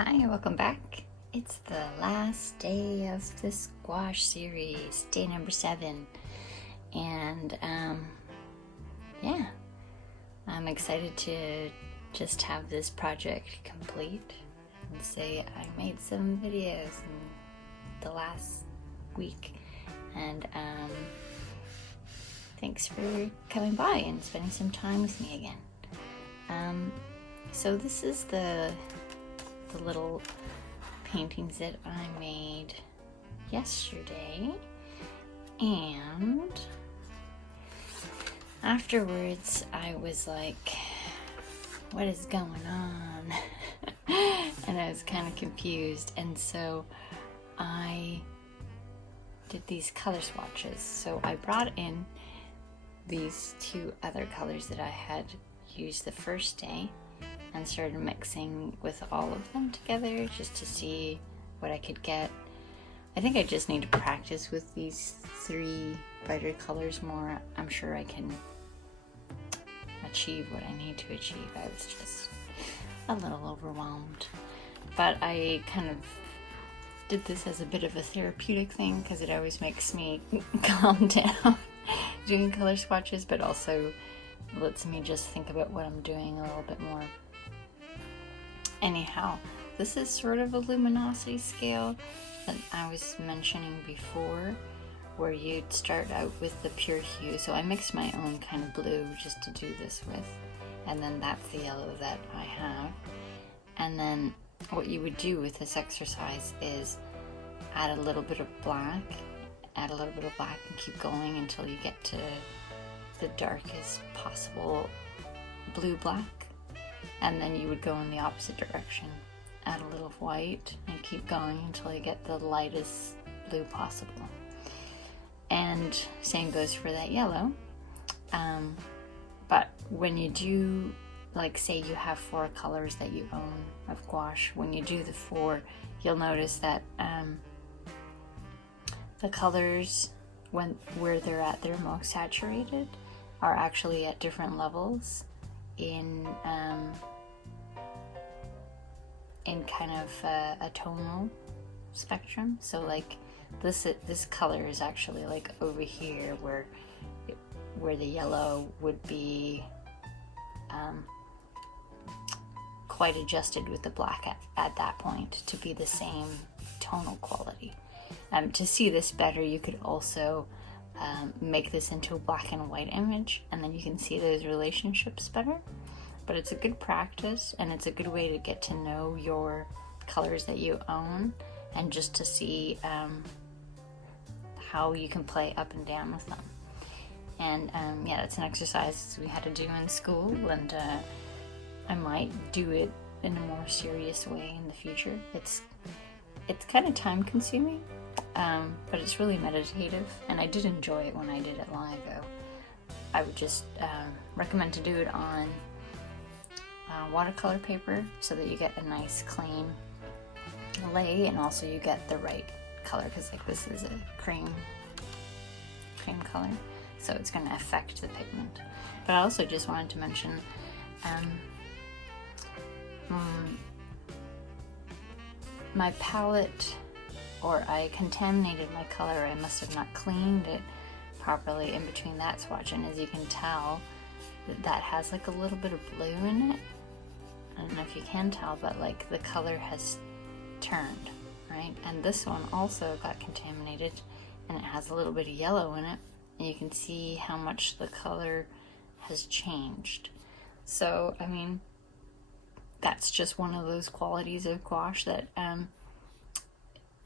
Hi, welcome back. It's the last day of this gouache series, day number 7. And yeah, I'm excited to just have this project complete and say I made some videos in the last week. And thanks for coming by and spending some time with me again. So this is the little paintings that I made yesterday, and afterwards I was like, what is going on? And I was kind of confused, and so I did these color swatches. So I brought in these 2 other colors that I had used the first day and started mixing with all of them together just to see what I could get. I think I just need to practice with these 3 brighter colors more. I'm sure I can achieve what I need to achieve. I was just a little overwhelmed. But I kind of did this as a bit of a therapeutic thing because it always makes me calm down doing color swatches, but also lets me just think about what I'm doing a little bit more. Anyhow, this is sort of a luminosity scale that I was mentioning before, where you'd start out with the pure hue. So I mixed my own kind of blue just to do this with, and then that's the yellow that I have. And then what you would do with this exercise is add a little bit of black, and keep going until you get to the darkest possible blue black. And then you would go in the opposite direction, add a little white, and keep going until you get the lightest blue possible. And same goes for that yellow. But when you do, like say you have 4 colors that you own of gouache, when you do the 4, you'll notice that the colors, where they're at their most saturated, are actually at different levels in kind of a tonal spectrum. So like this color is actually like over here where the yellow would be quite adjusted with the black at that point to be the same tonal quality. To see this better, you could also make this into a black and white image, and then you can see those relationships better. But it's a good practice, and it's a good way to get to know your colors that you own, and just to see how you can play up and down with them. And yeah, that's an exercise we had to do in school, and I might do it in a more serious way in the future. It's kind of time consuming, but it's really meditative, and I did enjoy it when I did it live. I would just recommend to do it on watercolor paper so that you get a nice clean lay, and also you get the right color, because like this is a cream color, so it's going to affect the pigment. But I also just wanted to mention my palette, or I contaminated my color. I must have not cleaned it properly in between that swatch, and as you can tell, that has like a little bit of blue in it. I don't know if you can tell, but like the color has turned, right? And this one also got contaminated, and it has a little bit of yellow in it, and you can see how much the color has changed. So I mean, that's just one of those qualities of gouache that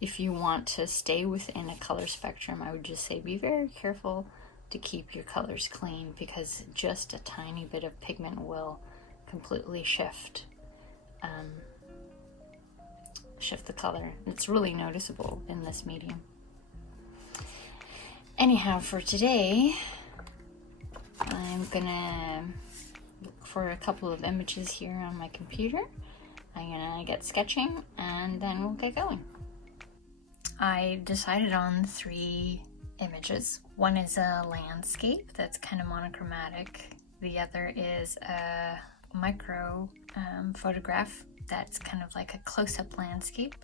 if you want to stay within a color spectrum, I would just say be very careful to keep your colors clean, because just a tiny bit of pigment will completely shift the color. It's really noticeable in this medium. Anyhow, for today, I'm gonna look for a couple of images here on my computer. I'm gonna get sketching, and then we'll get going. I decided on 3 images. One is a landscape that's kind of monochromatic. The other is a micro photograph that's kind of like a close-up landscape,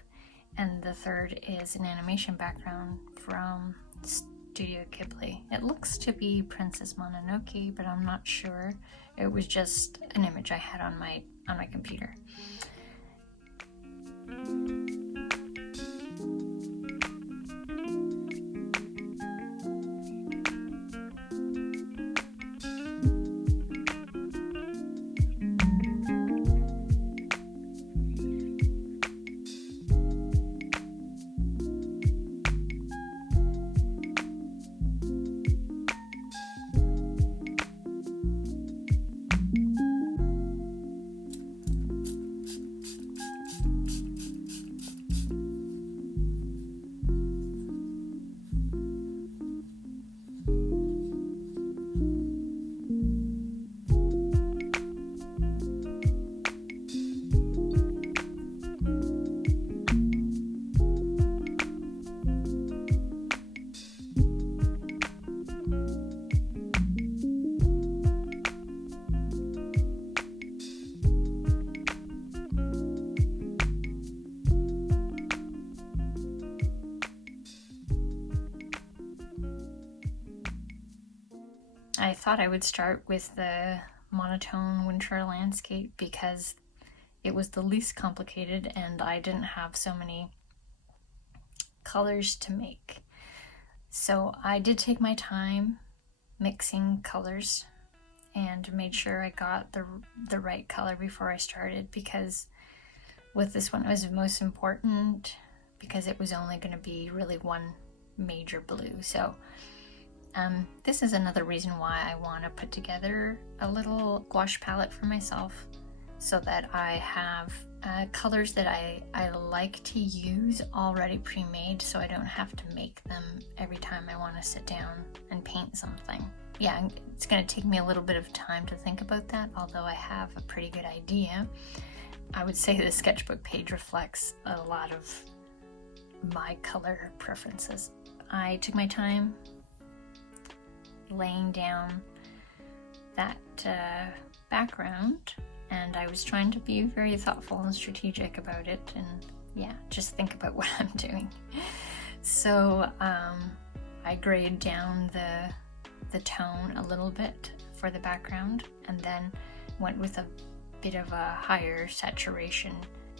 and the third is an animation background from Studio Ghibli. It looks to be Princess Mononoke, but I'm not sure. It was just an image I had on my computer. I thought I would start with the monotone winter landscape because it was the least complicated and I didn't have so many colors to make. So I did take my time mixing colors and made sure I got the right color before I started, because with this one it was most important because it was only going to be really one major blue. So this is another reason why I want to put together a little gouache palette for myself, so that I have colors that I like to use already pre-made, so I don't have to make them every time I want to sit down and paint something. Yeah, it's going to take me a little bit of time to think about that, although I have a pretty good idea. I would say the sketchbook page reflects a lot of my color preferences. I took my time laying down that background, and I was trying to be very thoughtful and strategic about it, and yeah, just think about what I'm doing. So I grayed down the tone a little bit for the background, and then went with a bit of a higher saturation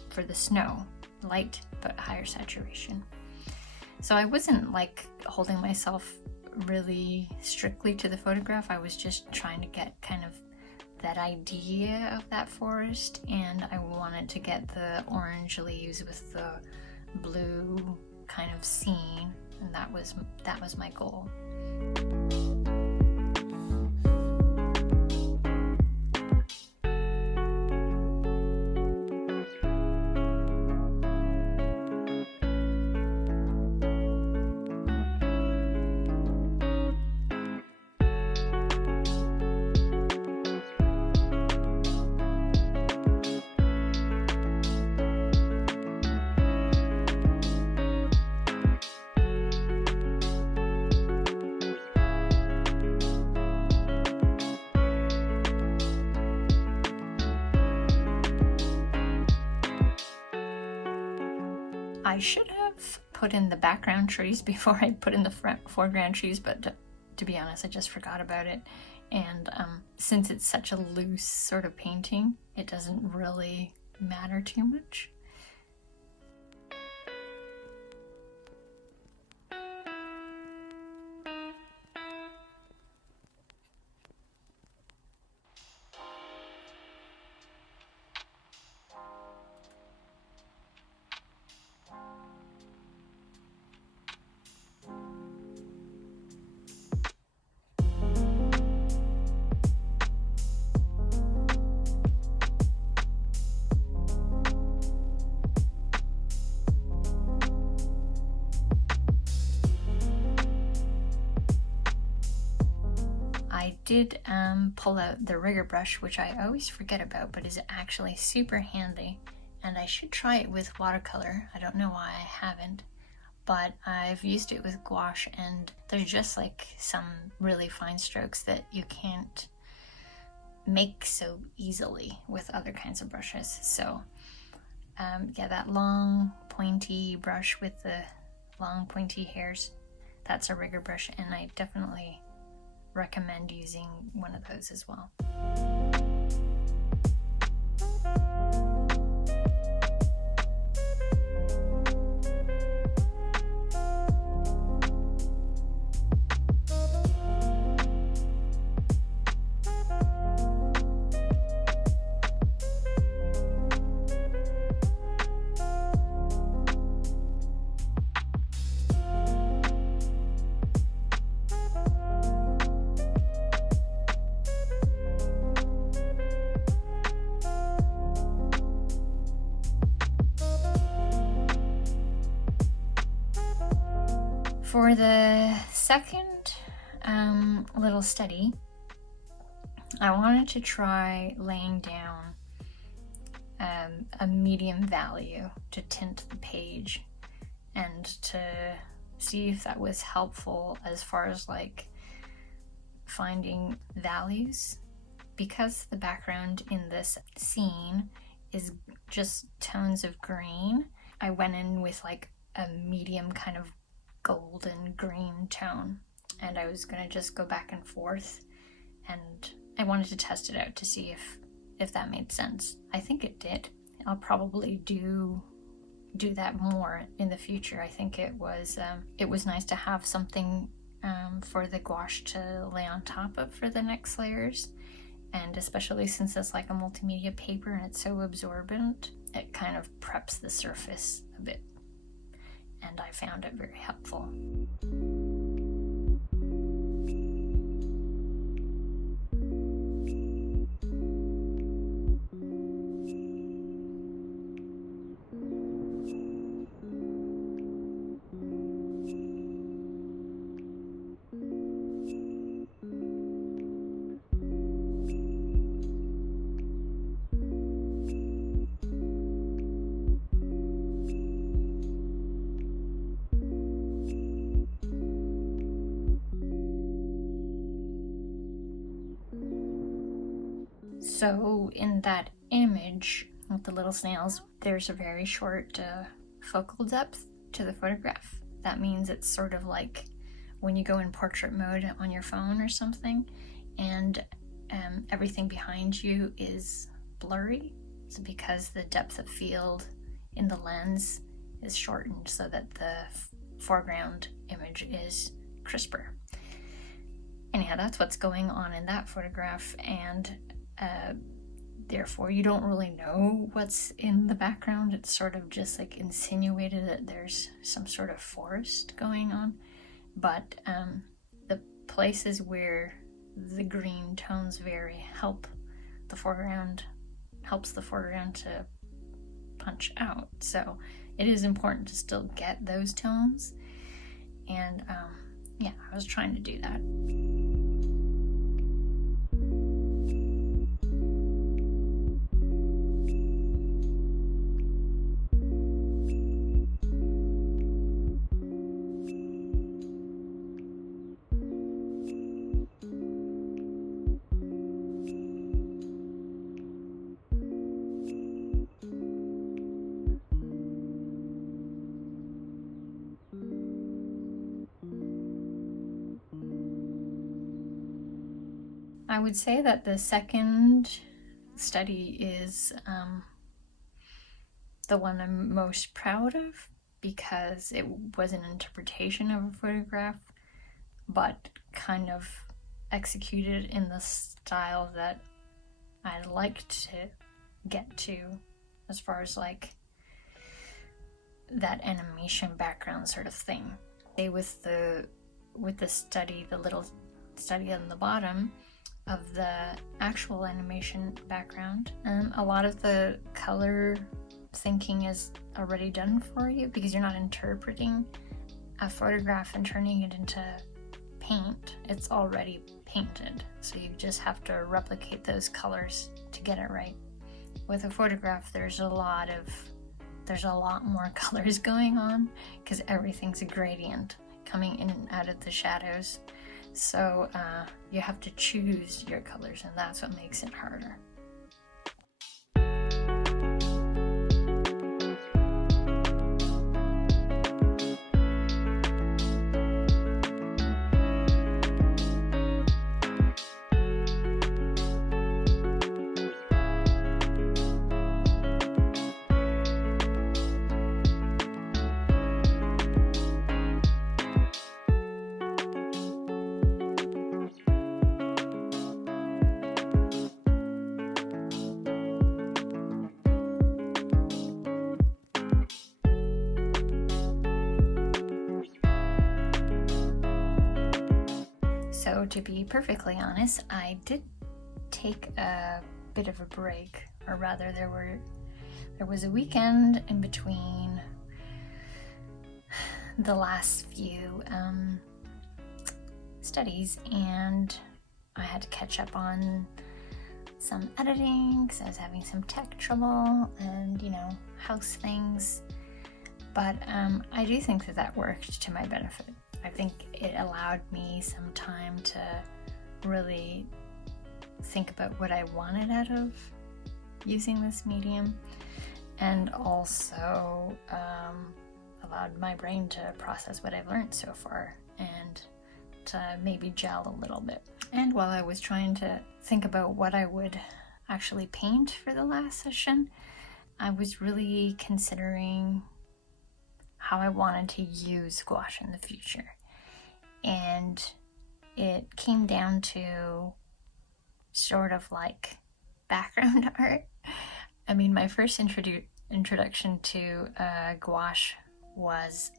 for the snow. Light but higher saturation. So I wasn't like holding myself really strictly to the photograph. I was just trying to get kind of that idea of that forest, and I wanted to get the orange leaves with the blue kind of scene, and that was my goal. I should have put in the background trees before I put in the foreground trees, but to be honest, I just forgot about it. And since it's such a loose sort of painting, it doesn't really matter too much. I did pull out the rigger brush, which I always forget about, but is actually super handy, and I should try it with watercolor. I don't know why I haven't, but I've used it with gouache, and there's just like some really fine strokes that you can't make so easily with other kinds of brushes. So Yeah, that long pointy brush with the long pointy hairs, that's a rigger brush, and I definitely recommend using one of those as well. For the second little study, I wanted to try laying down a medium value to tint the page and to see if that was helpful as far as like finding values. Because the background in this scene is just tones of green, I went in with like a medium kind of golden green tone, and I was gonna just go back and forth, and I wanted to test it out to see if that made sense. I think it did. I'll probably do that more in the future. I think it was nice to have something for the gouache to lay on top of for the next layers, and especially since it's like a multimedia paper and it's so absorbent, it kind of preps the surface a bit, and I found it very helpful. So in that image with the little snails, there's a very short focal depth to the photograph. That means it's sort of like when you go in portrait mode on your phone or something, and everything behind you is blurry. It's because the depth of field in the lens is shortened so that the foreground image is crisper. Anyhow, that's what's going on in that photograph, and therefore you don't really know what's in the background. It's sort of just like insinuated that there's some sort of forest going on, but the places where the green tones vary helps the foreground to punch out. So it is important to still get those tones, and yeah, I was trying to do that. I would say that the second study is the one I'm most proud of, because it was an interpretation of a photograph, but kind of executed in the style that I like to get to, as far as like that animation background sort of thing. With the study, the little study on the bottom of the actual animation background, a lot of the color thinking is already done for you, because you're not interpreting a photograph and turning it into paint. It's already painted, so you just have to replicate those colors to get it right. With a photograph, there's a lot more colors going on, because everything's a gradient coming in and out of the shadows. So you have to choose your colors, and that's what makes it harder. So to be perfectly honest, I did take a bit of a break, or rather there was a weekend in between the last few studies, and I had to catch up on some editing because I was having some tech trouble and, you know, house things. But I do think that worked to my benefit. I think it allowed me some time to really think about what I wanted out of using this medium, and also allowed my brain to process what I've learned so far and to maybe gel a little bit. And while I was trying to think about what I would actually paint for the last session, I was really considering how I wanted to use gouache in the future. And it came down to sort of like background art. I mean, my first introduction to gouache was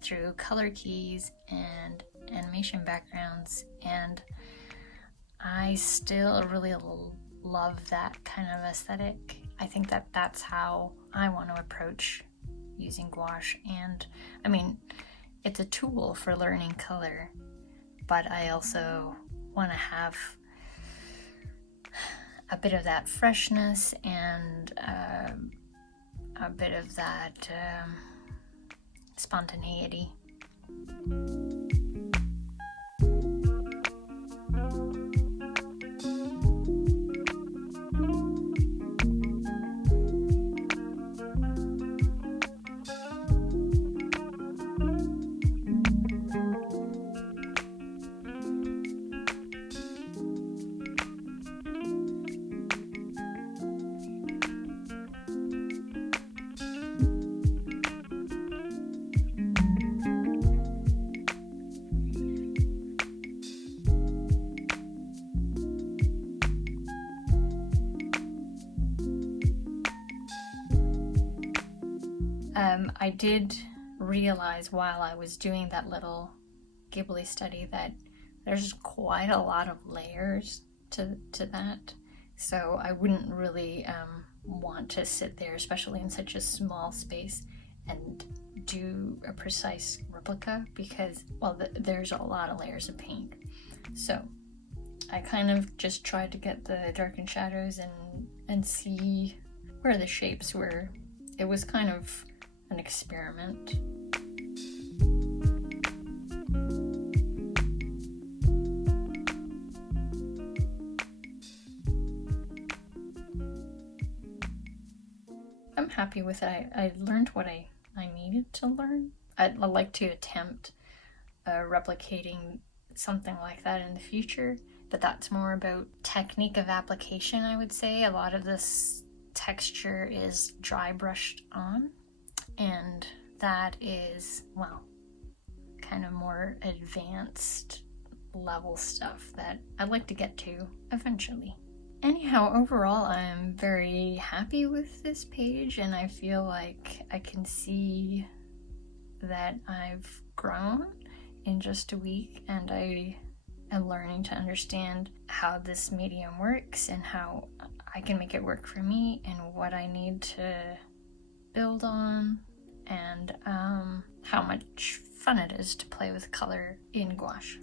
through color keys and animation backgrounds, and I still really love that kind of aesthetic. I think that that's how I want to approach using gouache. And I mean, it's a tool for learning color, but I also want to have a bit of that freshness and a bit of that spontaneity. I did realize while I was doing that little Ghibli study that there's quite a lot of layers to that. So I wouldn't really want to sit there, especially in such a small space, and do a precise replica because, well, there's a lot of layers of paint. So I kind of just tried to get the darkened shadows and see where the shapes were. It was kind of an experiment. I'm happy with it. I learned what I needed to learn. I'd like to attempt replicating something like that in the future, but that's more about technique of application, I would say. A lot of this texture is dry brushed on, and that is, well, kind of more advanced level stuff that I'd like to get to eventually. Anyhow, overall, I'm very happy with this page, and I feel like I can see that I've grown in just a week, and I am learning to understand how this medium works and how I can make it work for me and what I need to build on, and how much fun it is to play with color in gouache.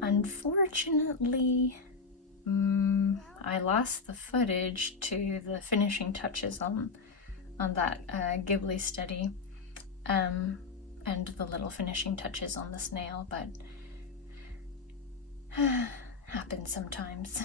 Unfortunately, I lost the footage to the finishing touches on that Ghibli study, and the little finishing touches on the snail, but happens sometimes.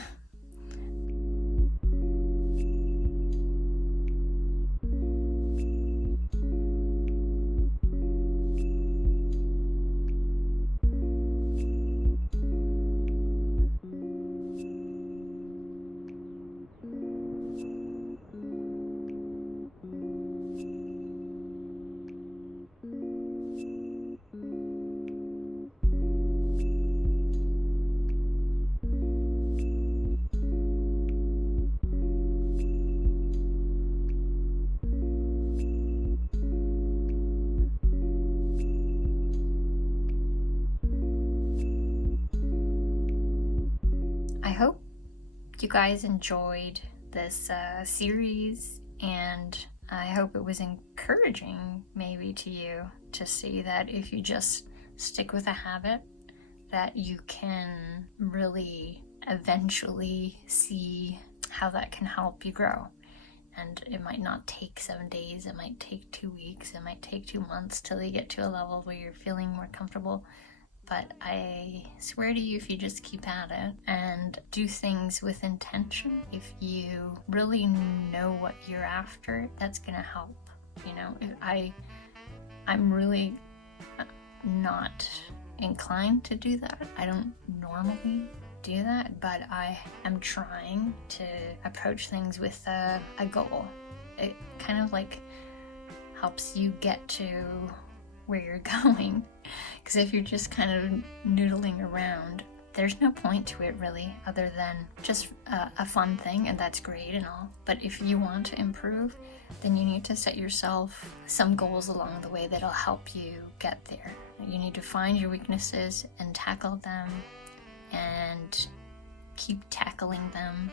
I hope you guys enjoyed this series, and I hope it was encouraging maybe to you to see that if you just stick with a habit, that you can really eventually see how that can help you grow. And it might not take 7 days, it might take 2 weeks, it might take 2 months till you get to a level where you're feeling more comfortable. But I swear to you, if you just keep at it and do things with intention, if you really know what you're after, that's gonna help. You know, I'm really not inclined to do that. I don't normally do that, but I am trying to approach things with a goal. It kind of like helps you get to where you're going, because if you're just kind of noodling around, there's no point to it really, other than just a fun thing, and that's great and all. But if you want to improve, then you need to set yourself some goals along the way that'll help you get there. You need to find your weaknesses and tackle them, and keep tackling them,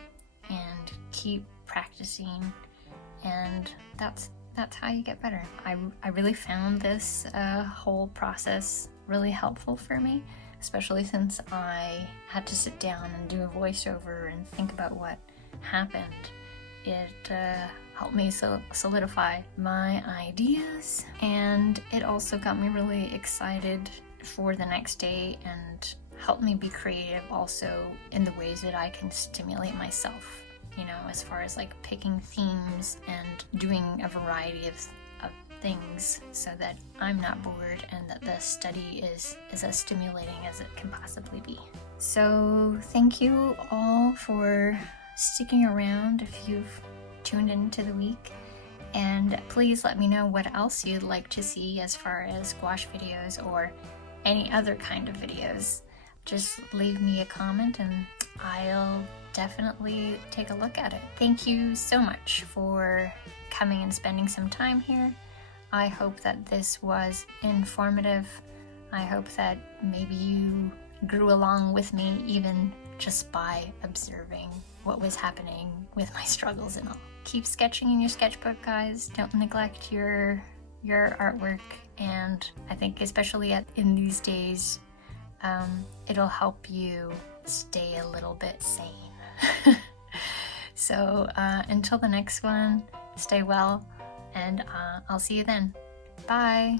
and keep practicing, and that's how you get better. I really found this whole process really helpful for me, especially since I had to sit down and do a voiceover and think about what happened. It helped me solidify my ideas, and it also got me really excited for the next day and helped me be creative also in the ways that I can stimulate myself, you know, as far as like picking themes and doing a variety of things so that I'm not bored and that the study is as stimulating as it can possibly be. So thank you all for sticking around if you've tuned into the week, and please let me know what else you'd like to see as far as gouache videos or any other kind of videos. Just leave me a comment and I'll definitely take a look at it. Thank you so much for coming and spending some time here. I hope that this was informative. I hope that maybe you grew along with me, even just by observing what was happening with my struggles and all. Keep sketching in your sketchbook, guys. Don't neglect your artwork, and I think especially in these days, it'll help you stay a little bit sane. So until the next one, stay well, and I'll see you then. Bye.